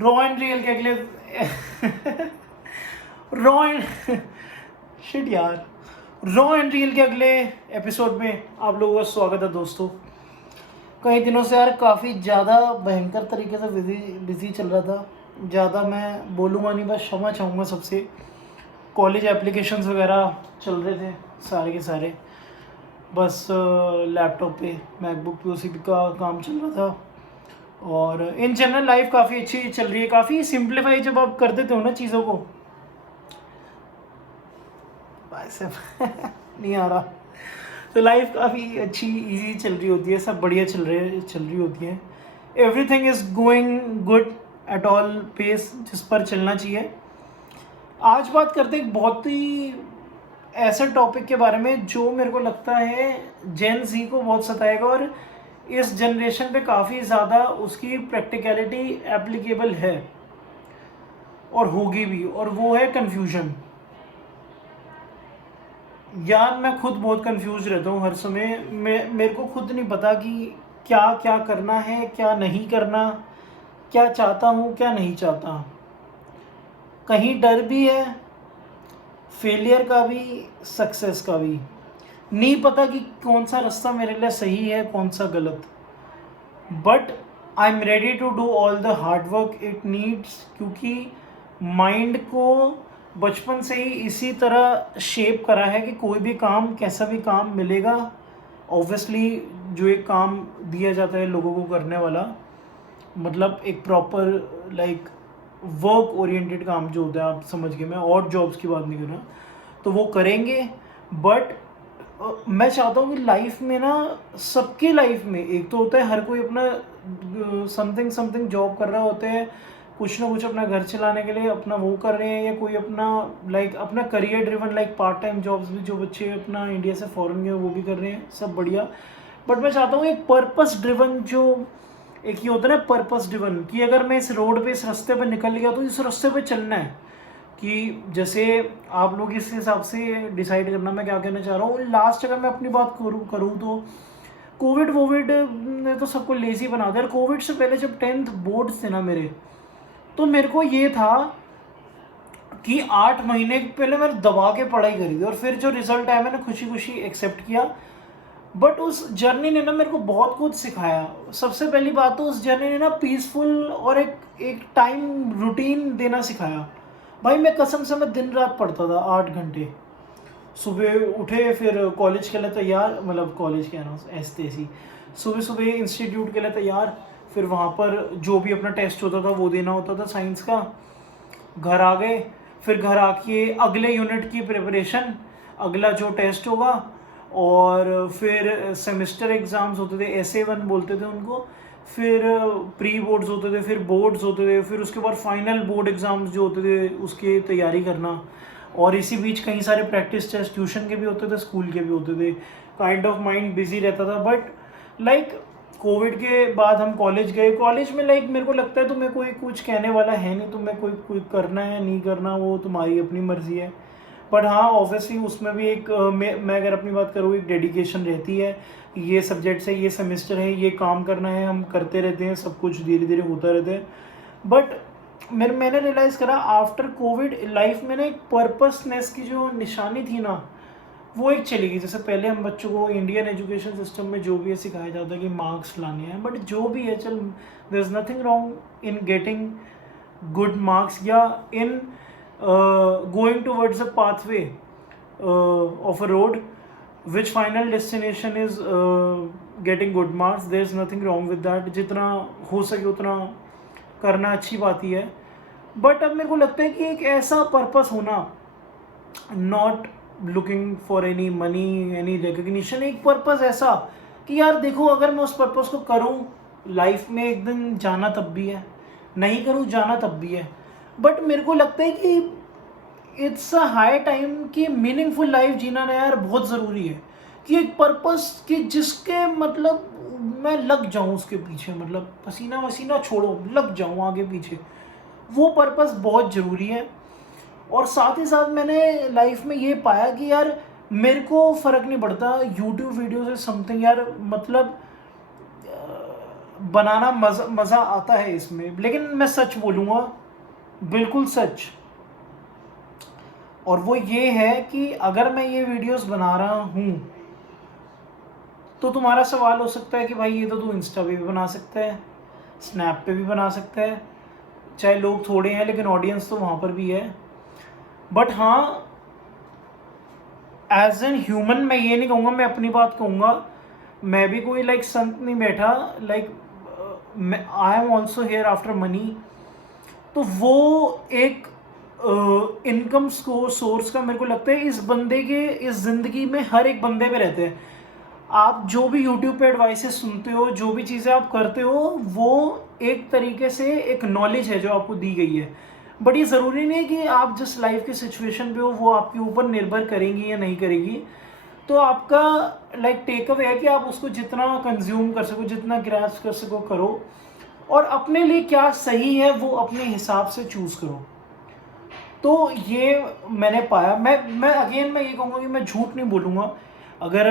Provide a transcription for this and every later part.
Raw and real के अगले raw and shit यार रॉ एंड रियल के अगले एपिसोड में आप लोगों का स्वागत है दोस्तों। कई दिनों से यार काफ़ी ज़्यादा भयंकर तरीके से बिजी चल रहा था। ज़्यादा मैं बोलूँगा नहीं, बस क्षमा चाहूँगा सबसे। कॉलेज एप्लीकेशंस वगैरह चल रहे थे सारे के सारे, बस लैपटॉप पे मैकबुक पे उसी का काम चल रहा था। और इन जनरल लाइफ काफ़ी अच्छी चल रही है, काफ़ी सिंप्लीफाई जब आप कर देते हो ना चीज़ों को, ऐसे नहीं आ रहा, तो लाइफ काफ़ी अच्छी इजी चल रही होती है, सब बढ़िया चल रही होती है। Everything is going good at all pace जिस पर चलना चाहिए। आज बात करते हैं एक बहुत ही ऐसे टॉपिक के बारे में जो मेरे को लगता है जेन ज़ी को बहुत सताएगा और इस जनरेशन पे काफ़ी ज़्यादा उसकी प्रैक्टिकलिटी एप्लीकेबल है और होगी भी, और वो है कन्फ्यूजन। यार मैं खुद बहुत कंफ्यूज रहता हूँ हर समय। मेरे को खुद नहीं पता कि क्या क्या करना है, क्या नहीं करना, क्या चाहता हूँ क्या नहीं चाहता। कहीं डर भी है, फेलियर का भी, सक्सेस का भी। नहीं पता कि कौन सा रास्ता मेरे लिए सही है कौन सा गलत। But I am ready to do all the hard work it needs, क्योंकि माइंड को बचपन से ही इसी तरह शेप करा है कि कोई भी काम, कैसा भी काम मिलेगा, ऑब्वियसली जो एक काम दिया जाता है लोगों को करने वाला, मतलब एक प्रॉपर लाइक वर्क ओरिएंटेड काम जो होता है, आप समझ गए, मैं और जॉब्स की बात नहीं कर रहा, तो वो करेंगे। बट मैं चाहता हूँ कि लाइफ में ना, सबकी लाइफ में एक तो होता है हर कोई अपना समथिंग जॉब कर रहा होता है, कुछ ना कुछ अपना घर चलाने के लिए अपना वो कर रहे हैं, या कोई अपना अपना career driven part time jobs भी जो बच्चे अपना इंडिया से फॉरेन गए वो भी कर रहे हैं, सब बढ़िया। बट मैं चाहता हूँ एक पर्पस ड्रिवन, जो एक ये होता है ना पर्पस ड्रिवन, कि अगर मैं इस रोड पे, इस रास्ते पे निकल गया तो इस रास्ते पे चलना है। कि जैसे आप लोग इस हिसाब से डिसाइड करना मैं क्या कहना चाह रहा हूँ। लास्ट अगर मैं अपनी बात करूँ तो कोविड ने तो सबको लेजी बना दिया। कोविड से पहले जब 10th बोर्ड्स थे ना मेरे, तो मेरे को ये था कि 8 महीने पहले मैंने दबा के पढ़ाई करी थी, और फिर जो रिजल्ट आया मैंने खुशी खुशी एक्सेप्ट किया। बट उस जर्नी ने ना मेरे को बहुत कुछ सिखाया। सबसे पहली बात तो उस जर्नी ने ना पीसफुल और एक टाइम रूटीन देना सिखाया। भाई मैं कसम से मैं दिन रात पढ़ता था 8 घंटे। सुबह उठे, फिर कॉलेज के लिए तैयार, मतलब कॉलेज कह रहा हूँ ऐसे तैसी, सुबह सुबह इंस्टीट्यूट के लिए तैयार, फिर वहाँ पर जो भी अपना टेस्ट होता था वो देना होता था साइंस का। घर आ गए, फिर घर आके अगले यूनिट की प्रिपरेशन, अगला जो टेस्ट होगा, और फिर सेमेस्टर एग्ज़ाम्स होते थे, SA1 बोलते थे उनको, फिर प्री बोर्ड्स होते थे, फिर बोर्ड्स होते थे, फिर उसके बाद फाइनल बोर्ड एग्ज़ाम्स जो होते थे उसकी तैयारी करना। और इसी बीच कई सारे प्रैक्टिस टेस्ट ट्यूशन के भी होते थे, स्कूल के भी होते थे। काइंड ऑफ माइंड बिजी रहता था। बट कोविड के बाद हम कॉलेज गए। कॉलेज में मेरे को लगता है तुम्हें कोई कुछ कहने वाला है नहीं, तुम्हें कोई करना है नहीं करना वो तुम्हारी अपनी मर्जी है। बट हाँ, ऑब्वियसली उसमें भी एक मैं अगर अपनी बात करूँ, एक डेडिकेशन रहती है। ये सब्जेक्ट्स है, ये सेमेस्टर है, ये काम करना है, हम करते रहते हैं, सब कुछ धीरे धीरे होता रहता है। बट मैंने रियलाइज़ करा आफ्टर कोविड लाइफ में ना एक पर्पसनेस की जो निशानी थी ना, वो एक चली गई। जैसे पहले हम बच्चों को इंडियन एजुकेशन सिस्टम में जो भी है सिखाया जाता है कि मार्क्स लाने हैं, बट जो भी है, चल there is nothing wrong in getting good marks, या in going towards a pathway of a road which final destination is getting good marks. There is nothing wrong with that. जितना हो सके उतना करना अच्छी बात ही है। बट अब मेरे को लगता है कि एक ऐसा पर्पस होना, not looking for any money, any recognition, एक पर्पस ऐसा कि यार देखो, अगर मैं उस पर्पस को करूं, लाइफ में एक दिन जाना तब भी है, नहीं करूं जाना तब भी है। बट मेरे को लगता है कि इट्स अ हाई टाइम कि मीनिंगफुल लाइफ जीना ना यार बहुत ज़रूरी है। कि एक पर्पस कि जिसके मैं लग जाऊं उसके पीछे, पसीना वसीना छोड़ो, लग जाऊं आगे पीछे, वो पर्पस बहुत ज़रूरी है। और साथ ही साथ मैंने लाइफ में ये पाया कि यार मेरे को फ़र्क नहीं पड़ता यूट्यूब वीडियो से समथिंग, यार बनाना मज़ा आता है इसमें। लेकिन मैं सच बोलूँगा, बिल्कुल सच, और वो ये है कि अगर मैं ये वीडियोस बना रहा हूँ तो तुम्हारा सवाल हो सकता है कि भाई ये तो तू इंस्टा पे भी बना सकता है, स्नैप पे भी बना सकता है, चाहे लोग थोड़े हैं लेकिन ऑडियंस तो वहाँ पर भी है। बट हाँ, एज एन ह्यूमन मैं ये नहीं कहूँगा, मैं अपनी बात कहूँगा, मैं भी कोई लाइक संत नहीं बैठा, like I am also here after money. तो वो एक इनकम सोर्स का मेरे को लगता है इस बंदे के इस ज़िंदगी में हर एक बंदे पे रहते हैं। आप जो भी यूट्यूब पे एडवाइसेस सुनते हो, जो भी चीज़ें आप करते हो, वो एक तरीके से एक नॉलेज है जो आपको दी गई है। बट ये ज़रूरी नहीं है कि आप जिस लाइफ की सिचुएशन पे हो वो आपके ऊपर निर्भर करेंगी या नहीं करेगी। तो आपका लाइक टेक अवे है कि आप उसको जितना कंज्यूम कर सको, जितना ग्रैस्प कर सको करो, और अपने लिए क्या सही है वो अपने हिसाब से चूज़ करो। तो ये मैंने पाया। मैं अगेन मैं ये कहूँगा कि मैं झूठ नहीं बोलूँगा। अगर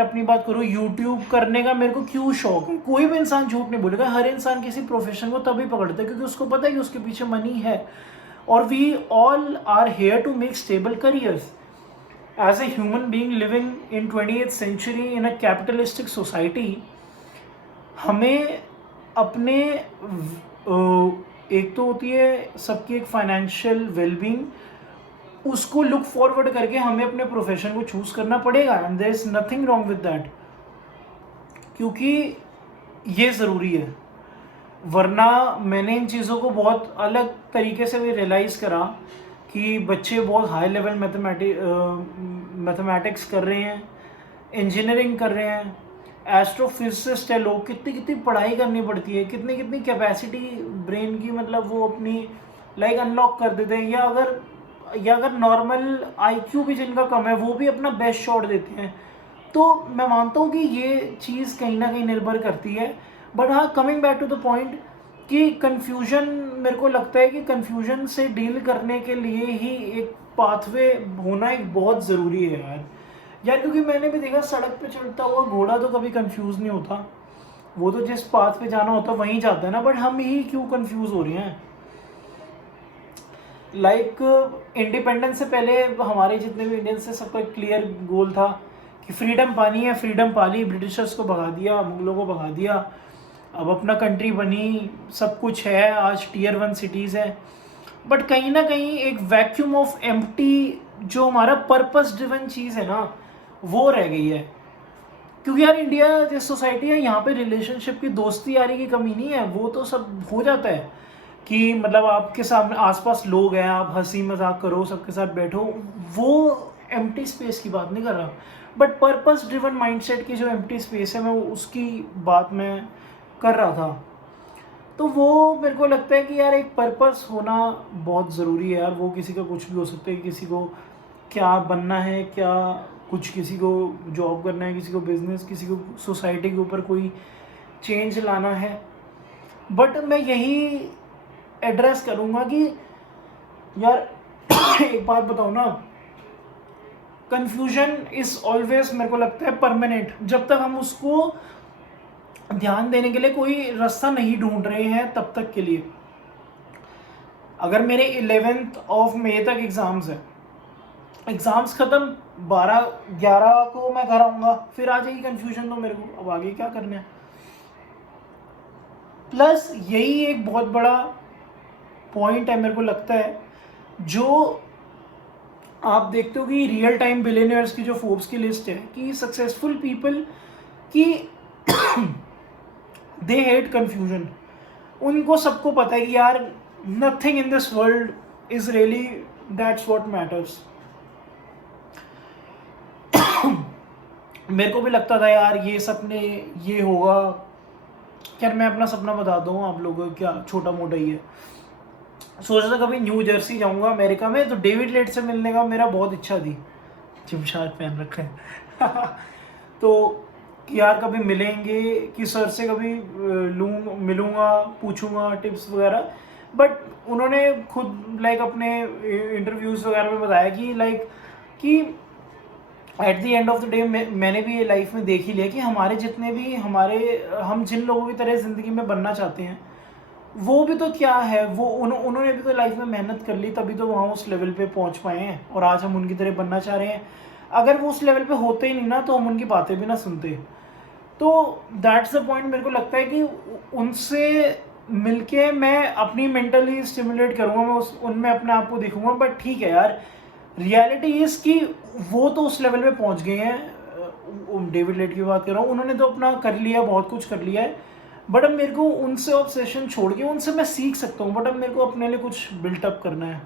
अपनी बात करूँ, यूट्यूब करने का मेरे को क्यों शौक है, कोई भी इंसान झूठ नहीं बोलेगा। हर इंसान किसी प्रोफेशन को तभी पकड़ता है क्योंकि उसको पता है कि उसके पीछे मनी है, और we all are here to make stable careers. As a human being living in 20th century in a capitalistic society, हमें अपने एक तो होती है सबकी एक फाइनेंशियल वेलबींग, उसको लुक फॉरवर्ड करके हमें अपने प्रोफेशन को चूज़ करना पड़ेगा, and there is nothing wrong with that, क्योंकि ये ज़रूरी है। वरना मैंने इन चीज़ों को बहुत अलग तरीके से भी रियलाइज़ करा कि बच्चे बहुत हाई लेवल मैथमेटिक्स कर रहे हैं, इंजीनियरिंग कर रहे हैं, एस्ट्रोफिजिसिस्ट है लोग, कितनी कितनी पढ़ाई करनी पड़ती है, कितनी कितनी कैपेसिटी ब्रेन की, मतलब वो अपनी लाइक अनलॉक कर देते हैं। या अगर नॉर्मल आईक्यू भी जिनका कम है वो भी अपना बेस्ट शॉट देते हैं। तो मैं मानता हूँ कि ये चीज़ कहीं ना कहीं निर्भर करती है। बट हाँ, coming back to the point कि कन्फ्यूजन, मेरे को लगता है कि कन्फ्यूजन से डील करने के लिए ही एक पाथवे होना एक बहुत ज़रूरी है यार, क्योंकि मैंने भी देखा सड़क पे चलता हुआ घोड़ा तो कभी कंफ्यूज नहीं होता, वो तो जिस पाथ पे जाना होता है वहीं जाता है ना। बट हम ही क्यों कंफ्यूज हो रहे हैं? लाइक इंडिपेंडेंस से पहले हमारे जितने भी इंडियंस थे सबका क्लियर गोल था कि फ्रीडम पानी है, फ्रीडम पाली, ब्रिटिशर्स को भगा दिया, मुगलों को भगा दिया, अब अपना कंट्री बनी, सब कुछ है, आज टीयर 1 सिटीज़ है। बट कहीं ना कहीं एक वैक्यूम ऑफ एम्प्टी जो हमारा पर्पस ड्रिवन चीज़ है ना, वो रह गई है। क्योंकि यार इंडिया जिस सोसाइटी है यहाँ पे रिलेशनशिप की, दोस्ती यारी की कमी नहीं है, वो तो सब हो जाता है कि मतलब आपके सामने आसपास लोग हैं, आप हंसी मजाक करो, सबके साथ बैठो, वो एम्प्टी स्पेस की बात नहीं कर रहा। बट पर्पस ड्रिवन माइंडसेट की जो एम्प्टी स्पेस है, मैं उसकी बात मैं कर रहा था। तो वो मेरे को लगता है कि यार एक पर्पस होना बहुत ज़रूरी है यार। वो किसी का कुछ भी हो सकता है, किसी को क्या बनना है, क्या कुछ, किसी को जॉब करना है, किसी को बिजनेस, किसी को सोसाइटी के ऊपर कोई चेंज लाना है। बट मैं यही एड्रेस करूँगा कि यार एक बात बताओ ना, कन्फ्यूजन इज़ ऑलवेज, मेरे को लगता है, परमानेंट। जब तक हम उसको ध्यान देने के लिए कोई रास्ता नहीं ढूंढ रहे हैं तब तक के लिए। अगर मेरे 11th ऑफ मई तक एग्ज़ाम्स है, एग्ज़ाम्स ख़त्म 12-11 को मैं घर आऊँगा, फिर आ जाएगी कन्फ्यूजन तो मेरे को, अब आगे क्या करना है। प्लस यही एक बहुत बड़ा पॉइंट है मेरे को लगता है, जो आप देखते हो कि रियल टाइम बिलियनियर्स की जो फोर्ब्स की लिस्ट है, कि सक्सेसफुल पीपल की दे हेट कन्फ्यूजन। उनको सबको पता है कि यार nothing in this world is really that's what matters. मेरे को भी लगता था यार ये सपने ये होगा, यार मैं अपना सपना बता दूँ आप लोगों को, क्या छोटा मोटा ही है। सोचा था कभी न्यू जर्सी जाऊंगा अमेरिका में, तो डेविड लेट से मिलने का मेरा बहुत इच्छा थी, जिमशाद पहन रखा है तो यार कभी मिलेंगे, कि सर से कभी मिलूंगा, पूछूंगा टिप्स वगैरह। बट उन्होंने खुद लाइक अपने इंटरव्यूज़ वगैरह में बताया कि लाइक कि eight the end of the day मैंने भी ये लाइफ में देख ही लिया कि हमारे जितने भी हम जिन लोगों की तरह ज़िंदगी में बनना चाहते हैं, वो भी तो क्या है, वो उन्होंने भी तो लाइफ में मेहनत कर ली, तभी तो वहाँ उस लेवल पे पहुँच पाए हैं, और आज हम उनकी तरह बनना चाह रहे हैं। अगर वो उस लेवल पे होते ही नहीं ना, तो हम उनकी बातें भी ना सुनते। तो दैट्स द पॉइंट। मेरे को लगता है कि उनसे मिलके मैं अपनी मेंटली स्टिमुलेट करूँगा, मैं उनमें अपने आप को देखूंगा। बट ठीक है यार, रियलिटी इज़ कि वो तो उस लेवल पे पहुंच गए हैं। डेविड लेट की बात कर रहा हूँ, उन्होंने तो अपना कर लिया, बहुत कुछ कर लिया है। बट अब मेरे को उनसे ऑब्सेशन छोड़ के, उनसे मैं सीख सकता हूँ, बट अब मेरे को अपने लिए कुछ बिल्टअप करना है।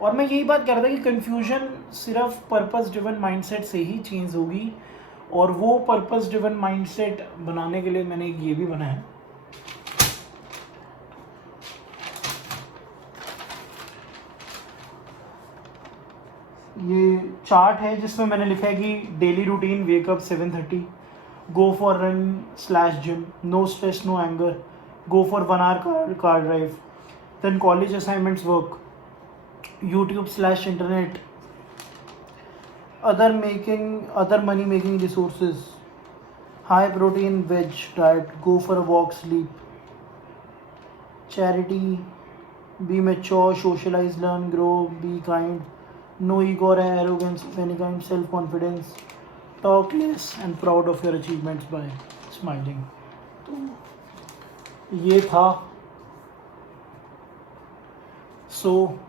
और मैं यही बात कर रहा था कि कन्फ्यूजन सिर्फ पर्पस ड्रिवन माइंडसेट से ही चेंज होगी, और वो पर्पस ड्रिवन माइंडसेट बनाने के लिए मैंने ये भी बनाया है। ये चार्ट है जिसमें मैंने लिखा है कि daily routine, wake up 7:30, go for run/gym, no stress no anger, go for 1 hour car drive, then college assignments work, YouTube/internet, other money making resources, high protein veg diet, go for a walk, sleep, charity, be mature, socialize, learn, grow, be kind, no ego or arrogance of any kind, self-confidence, talk less and proud of your achievements by smiling. तो ये था।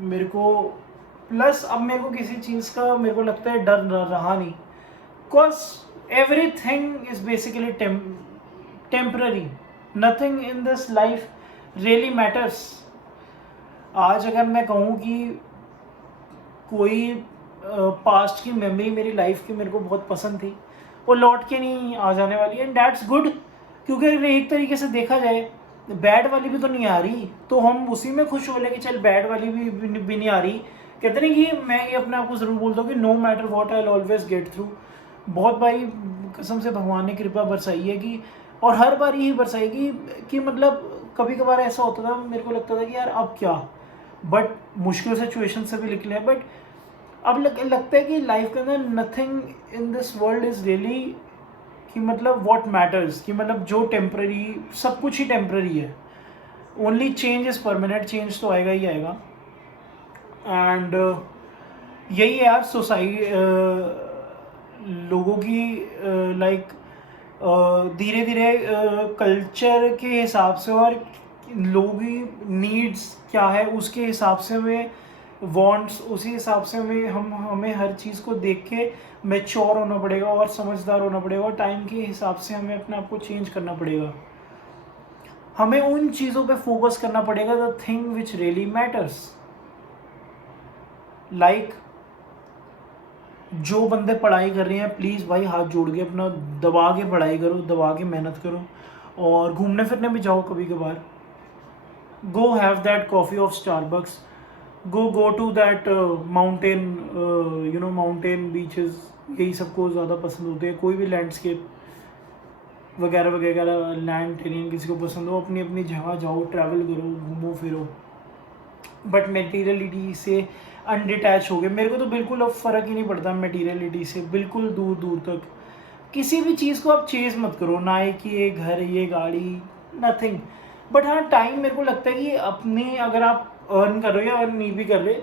मेरे को plus अब मेरे को किसी चीज़ का मेरे को लगता है डर रहा नहीं, because everything is basically temporary, nothing in this life really matters. आज अगर मैं कहूँ कि कोई पास्ट की मेमोरी मेरी लाइफ की मेरे को बहुत पसंद थी, वो लौट के नहीं आ जाने वाली, एंड दैट्स गुड। क्योंकि अगर एक तरीके से देखा जाए, बैड वाली भी तो नहीं आ रही, तो हम उसी में खुश हो ले कि चल बैड वाली भी नहीं आ रही। कहते नहीं कि मैं ये अपने आप को ज़रूर बोलता हूँ कि no matter what I always get through. बहुत बारी कसम से भगवान ने कृपा बरसाई है कि, और हर बार यही बरसाएगी कि मतलब कभी कभार ऐसा होता था, मेरे को लगता था कि यार अब क्या, बट मुश्किल सिचुएशन से भी निकले। बट अब लगता है कि लाइफ के अंदर nothing in this world is really, कि मतलब व्हाट मैटर्स, कि मतलब जो टेम्पररी, सब कुछ ही टेम्पररी है। Only change is permanent, change तो आएगा ही आएगा। एंड यही है यार सोसाइटी, लोगों की लाइक धीरे धीरे कल्चर के हिसाब से और लोगों की नीड्स क्या है उसके हिसाब से हमें वांट्स, उसी हिसाब से हमें हर चीज़ को देख के मैच्योर होना पड़ेगा और समझदार होना पड़ेगा, और टाइम के हिसाब से हमें अपने आप को चेंज करना पड़ेगा। हमें उन चीज़ों पे फोकस करना पड़ेगा the thing which really matters. Like जो बंदे पढ़ाई कर रहे हैं, प्लीज़ भाई हाथ जोड़ के अपना दबा के पढ़ाई करो, दबा के मेहनत करो, और घूमने फिरने भी जाओ कभी कभार। Go have that coffee of Starbucks, go to that mountain, mountain beaches, यही सबको ज़्यादा पसंद होते हैं। कोई भी लैंडस्केप वगैरह वगैरह, लैंड टेरियन किसी को पसंद हो, अपनी अपनी जगह जाओ, ट्रैवल करो, घूमो फिरो, बट मटेरियलिटी से अनडिटैच हो गए। मेरे को तो बिल्कुल अब फ़र्क ही नहीं पड़ता मटेरियलिटी से, बिल्कुल दूर दूर तक। किसी भी चीज़ को आप चेज़ मत करो, ना ही कि ये घर, ये गाड़ी, नथिंग। बट हाँ, टाइम मेरे को लगता है कि अपने, अगर आप अर्न कर रहे हो या अर्न नहीं भी कर रहे,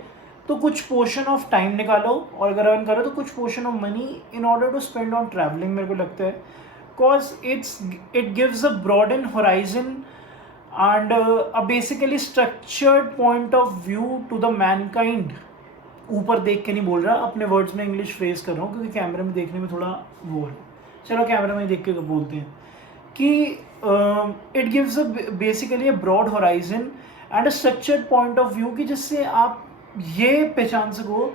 तो कुछ पोर्शन ऑफ टाइम निकालो, और अगर अर्न करो तो कुछ portion of money in order to spend on travelling, मेरे को लगता है। Because it gives a broad and horizon and a basically structured point of view to the mankind। ऊपर देख के नहीं बोल रहा, अपने वर्ड्स में इंग्लिश फ्रेज कर रहा हूँ क्योंकि कैमरे में देखने में थोड़ा वो है। चलो कैमरे में देख के बोलते हैं कि it gives a basically a broad horizon and a structured point of view, कि जिससे आप ये पहचान सको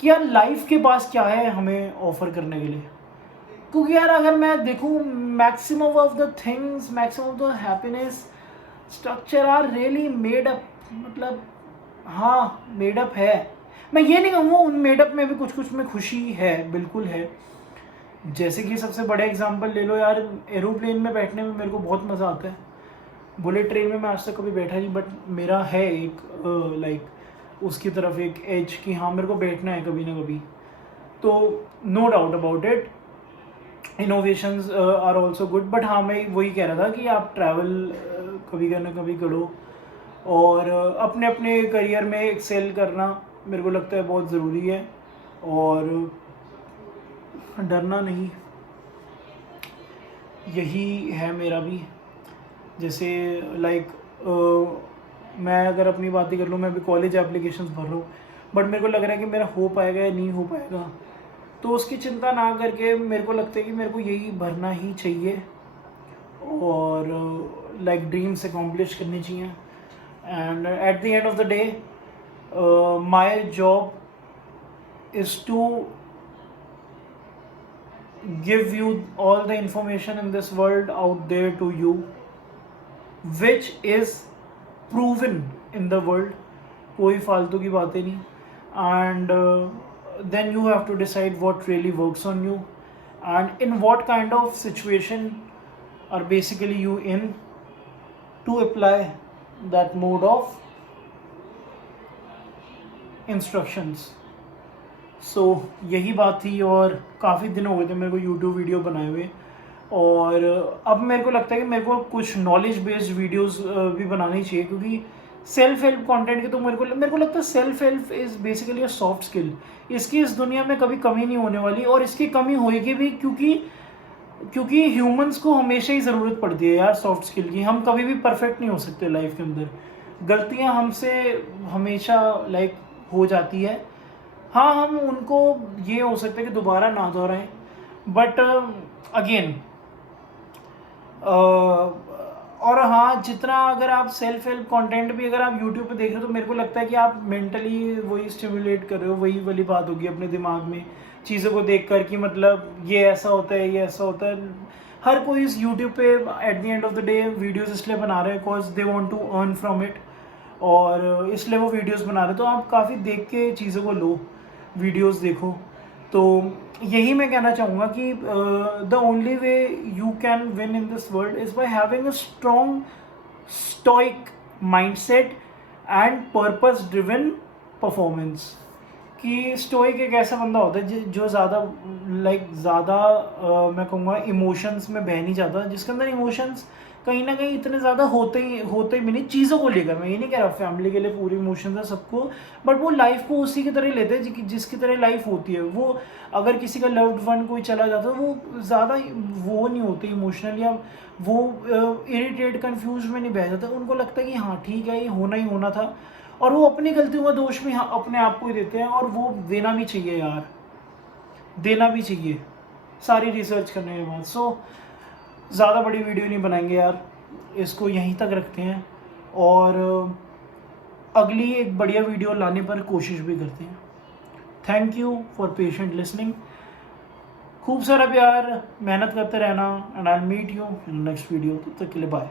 कि यार लाइफ के पास क्या है हमें ऑफर करने के लिए। क्योंकि यार अगर मैं देखूँ, maximum of the things, maximum of the happiness structure are really made up. मतलब हाँ, मेड अप है, मैं ये नहीं कहूँगा उन मेड अप में भी कुछ कुछ में खुशी है, बिल्कुल है। जैसे कि सबसे बड़ा एग्जांपल ले लो यार, एरोप्लेन में बैठने में मेरे को बहुत मज़ा आता है। बुलेट ट्रेन में मैं आज तक कभी बैठा नहीं, बट मेरा है एक लाइक उसकी तरफ एक एज कि हाँ मेरे को बैठना है कभी ना कभी। तो no doubt about it, innovations are also good, but हाँ मैं वही कह रहा था कि आप ट्रैवल कभी करना कभी करो, और अपने अपने करियर में एक्सेल करना मेरे को लगता है बहुत ज़रूरी है, और डरना नहीं, यही है मेरा भी। जैसे लाइक मैं अगर अपनी बात ही कर लूँ, मैं अभी कॉलेज एप्लीकेशंस भर रहा हूँ, बट मेरे को लग रहा है कि मेरा हो पाएगा या नहीं हो पाएगा, तो उसकी चिंता ना करके मेरे को लगता है कि मेरे को यही भरना ही चाहिए, और लाइक ड्रीम्स अकॉम्प्लिश करनी चाहिए। And at the end of the day my job is to give you all the information in this world out there to you, which is proven in the world, कोई फालतू की बातें नहीं, and then you have to decide what really works on you and in what kind of situation are basically you in to apply that mode of instructions. सो यही बात थी, और काफ़ी दिन हो गए थे मेरे को यूट्यूब वीडियो बनाए हुए, और अब मेरे को लगता है कि मेरे को कुछ नॉलेज बेस्ड वीडियोस भी बनानी चाहिए, क्योंकि सेल्फ हेल्प कंटेंट के तो मेरे को लगता है self help is basically a soft skill, इसकी इस दुनिया में कभी कमी नहीं होने वाली, और इसकी कमी होएगी भी, क्योंकि ह्यूमंस को हमेशा ही ज़रूरत पड़ती है यार सॉफ्ट स्किल की। हम कभी भी परफेक्ट नहीं हो सकते लाइफ के अंदर, गलतियाँ हमसे हमेशा लाइक हो जाती है। हाँ हम उनको ये हो सकता है कि दोबारा ना दोहराएं, बट अगेन और हाँ जितना अगर आप सेल्फ हेल्प कंटेंट भी अगर आप यूट्यूब पे देख रहे हो, तो मेरे को लगता है कि आप मेंटली वही स्टिमुलेट कर रहे हो, वही वाली बात होगी अपने दिमाग में चीज़ों को देख कर कि मतलब ये ऐसा होता है, ये ऐसा होता है। हर कोई इस यूट्यूब पे at the end of the day videos इसलिए बना रहे हैं because they want to earn from it, और इसलिए वो वीडियोज़ बना रहे हैं, तो आप काफ़ी देख के चीज़ों को लो, वीडियोस देखो। तो यही मैं कहना चाहूँगा कि the only way you can win in this world is by having a strong stoic mindset and purpose driven performance. कि स्टोइक एक ऐसा बंदा होता है जो ज़्यादा ज़्यादा मैं कहूँगा इमोशंस में बह नहीं जाता, जिसके अंदर इमोशंस कहीं ना कहीं इतने ज़्यादा होते भी नहीं चीज़ों को लेकर। मैं ये नहीं कह रहा फैमिली के लिए पूरी इमोशंस है सबको, बट वो लाइफ को उसी की तरह लेते हैं जिसकी तरह लाइफ होती है। वो अगर किसी का लव्ड वन कोई चला जाता है, वो ज़्यादा वो नहीं होते इमोशनल, या वो इरिटेट कन्फ्यूज में नहीं बह जाता। उनको लगता है कि हाँ ठीक है ये होना ही होना था, और वो अपनी गलतियों का दोष भी हाँ अपने आप को ही देते हैं, और वो देना भी चाहिए यार, देना भी चाहिए सारी रिसर्च करने के बाद। सो ज़्यादा बड़ी वीडियो नहीं बनाएंगे यार, इसको यहीं तक रखते हैं, और अगली एक बढ़िया वीडियो लाने पर कोशिश भी करते हैं। Thank you for patient listening, खूब सारा प्यार, मेहनत करते रहना, and I will meet you in next video. तब तक के लिए बाय।